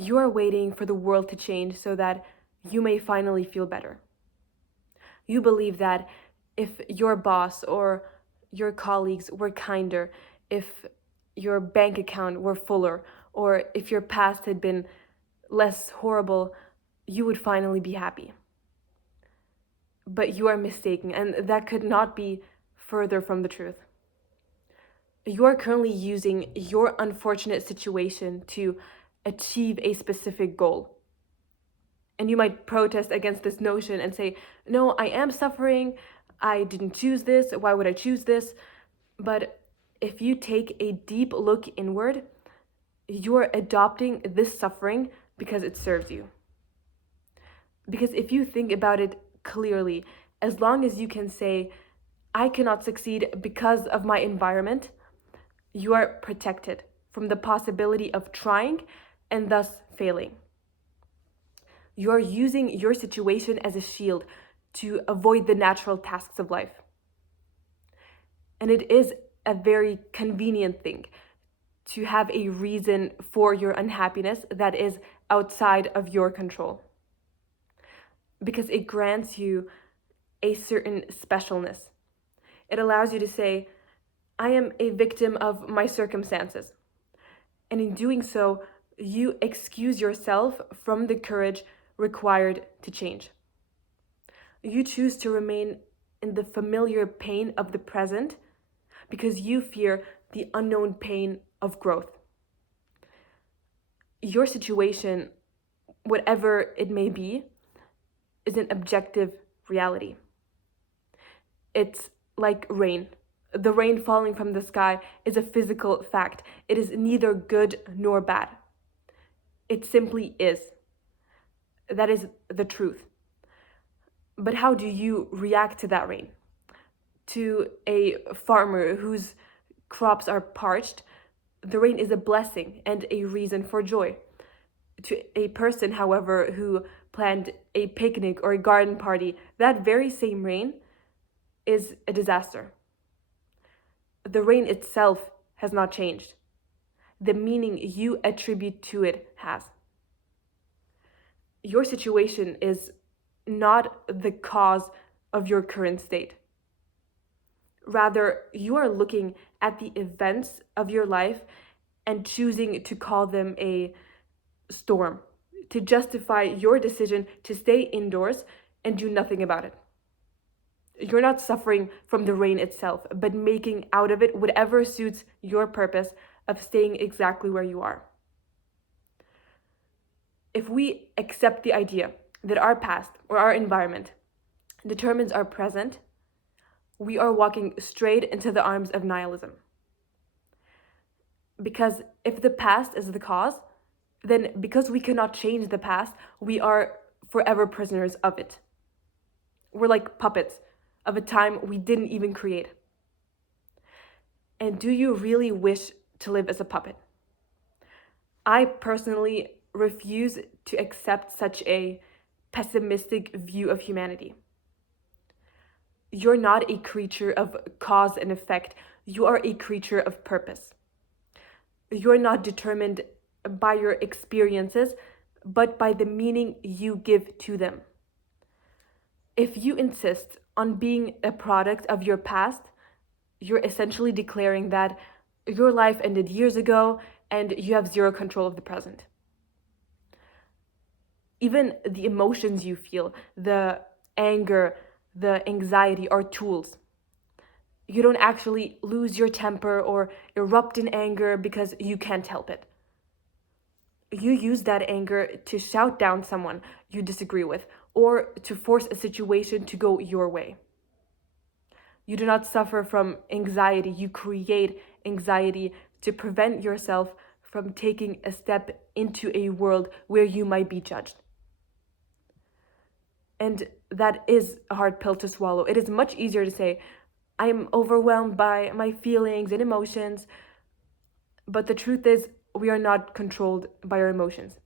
You are waiting for the world to change so that you may finally feel better. You believe that if your boss or your colleagues were kinder, if your bank account were fuller, or if your past had been less horrible, you would finally be happy. But you are mistaken, and that could not be further from the truth. You are currently using your unfortunate situation to achieve a specific goal. And you might protest against this notion and say, no, I am suffering. I didn't choose this. Why would I choose this? But if you take a deep look inward, you're adopting this suffering because it serves you. Because if you think about it clearly, as long as you can say, I cannot succeed because of my environment, you are protected from the possibility of trying and thus failing. You are using your situation as a shield to avoid the natural tasks of life. And it is a very convenient thing to have a reason for your unhappiness that is outside of your control, because it grants you a certain specialness. It allows you to say, I am a victim of my circumstances. And in doing so, you excuse yourself from the courage required to change. You choose to remain in the familiar pain of the present because you fear the unknown pain of growth. Your situation, whatever it may be, is an objective reality. It's like rain. The rain falling from the sky is a physical fact. It is neither good nor bad. It simply is. That is the truth. But how do you react to that rain? To a farmer whose crops are parched, the rain is a blessing and a reason for joy. To a person, however, who planned a picnic or a garden party, that very same rain is a disaster. The rain itself has not changed. The meaning you attribute to it has. Your situation is not the cause of your current state. Rather, you are looking at the events of your life and choosing to call them a storm, to justify your decision to stay indoors and do nothing about it. You're not suffering from the rain itself, but making out of it whatever suits your purpose of staying exactly where you are. If we accept the idea that our past or our environment determines our present, we are walking straight into the arms of nihilism. Because if the past is the cause, then because we cannot change the past, we are forever prisoners of it. We're like puppets of a time we didn't even create. And do you really wish to live as a puppet? I personally refuse to accept such a pessimistic view of humanity. You're not a creature of cause and effect. You are a creature of purpose. You're not determined by your experiences, but by the meaning you give to them. If you insist on being a product of your past, you're essentially declaring that your life ended years ago and you have zero control of the present. Even the emotions you feel, the anger, the anxiety are tools. You don't actually lose your temper or erupt in anger because you can't help it. You use that anger to shout down someone you disagree with or to force a situation to go your way. You do not suffer from anxiety. You create anxiety to prevent yourself from taking a step into a world where you might be judged. And that is a hard pill to swallow. It is much easier to say, I'm overwhelmed by my feelings and emotions. But the truth is, we are not controlled by our emotions.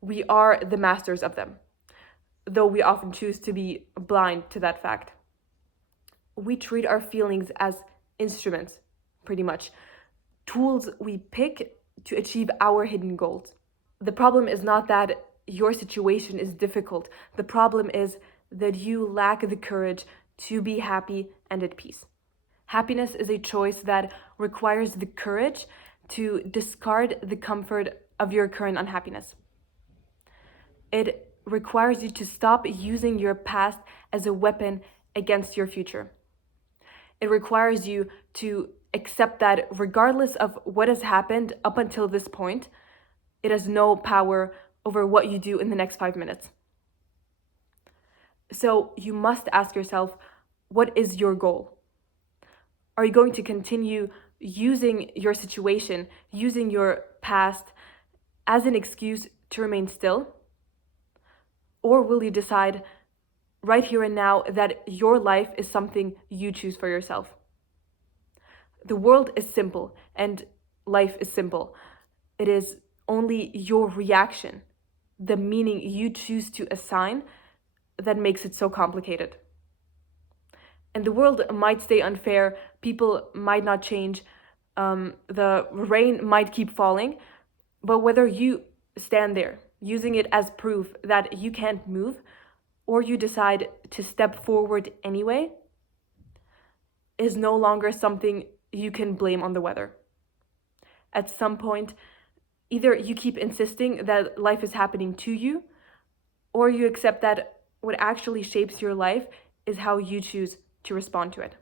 We are the masters of them, though we often choose to be blind to that fact. We treat our feelings as instruments, pretty much, tools we pick to achieve our hidden goals. The problem is not that your situation is difficult. The problem is that you lack the courage to be happy and at peace. Happiness is a choice that requires the courage to discard the comfort of your current unhappiness. It requires you to stop using your past as a weapon against your future. It requires you to accept that regardless of what has happened up until this point, it has no power over what you do in the next 5 minutes. So you must ask yourself, what is your goal? Are you going to continue using your situation, using your past as an excuse to remain still? Or will you decide right here and now that your life is something you choose for yourself? The world is simple and life is simple. It is only your reaction, the meaning you choose to assign, that makes it so complicated. And the world might stay unfair, people might not change, the rain might keep falling, but whether you stand there using it as proof that you can't move, or you decide to step forward anyway, is no longer something you can blame on the weather. At some point, either you keep insisting that life is happening to you, or you accept that what actually shapes your life is how you choose to respond to it.